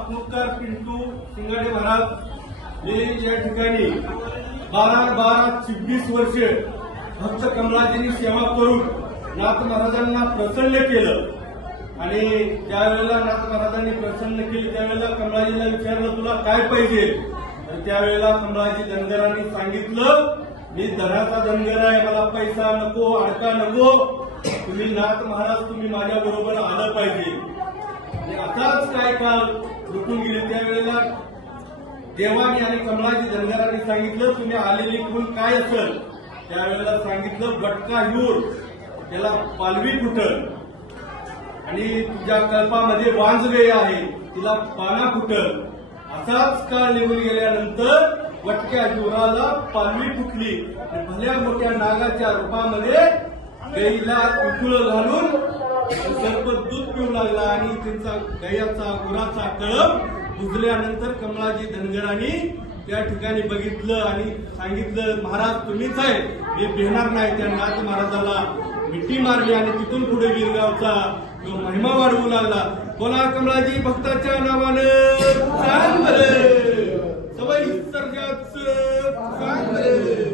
अक्मुक्कार पिंटू शिंगाडे महाराज हे या ठिकाणी 12-26 वर्षे भक्त कमलाजींनी सेवा करून नाथ महाराजांना प्रसन्न केलं आणि त्यावेळेला नाथ महाराजांनी प्रसन्न केले त्यावेळेला कमलाजीला विचारलं तुला काय पाहिजे तर त्यावेळेला कमलाजी धनगरांनी सांगितलं मी धनाचा धनगर आहे मला पैसा नको अडका नको तुम्ही नाथ महाराज तुम्ही माझ्या बरोबर आलं पाहिजे आणि आताच काय काल लुटून गेले त्यावेळेला देवानी आणि कमलाजी धनगरांनी सांगितलं तुम्ही आलेली खून काय असेल त्यावेळेला सांगितलं बटका हिऊर त्याला पालवी फुटल आणि तुझ्या कल्पामध्ये वांजवे आहे तिला पाना फुटल असाच काळ निघून गेल्यानंतर वटक्या हिवराला पालवी फुटली आणि भल्या मोठ्या नागाच्या रूपामध्ये गाईला उकुळ घालून सर्प दूध पिऊ लागला आणि त्यांचा गायाचा गुराचा कळप बुजल्यानंतर कमलाजी धनगरांनी त्या ठिकाणी बघितलं आणि सांगितलं महाराज तुम्हीच आहे मी भेटणार नाही त्या नाथ महाराजाला मिठी मारली आणि तिथून पुढे गिरगावचा तो महिमा वाढवू लागला बोला कमलाजी भक्ताच्या नावानं सांग बरं सवय सर्गाच सांग बरं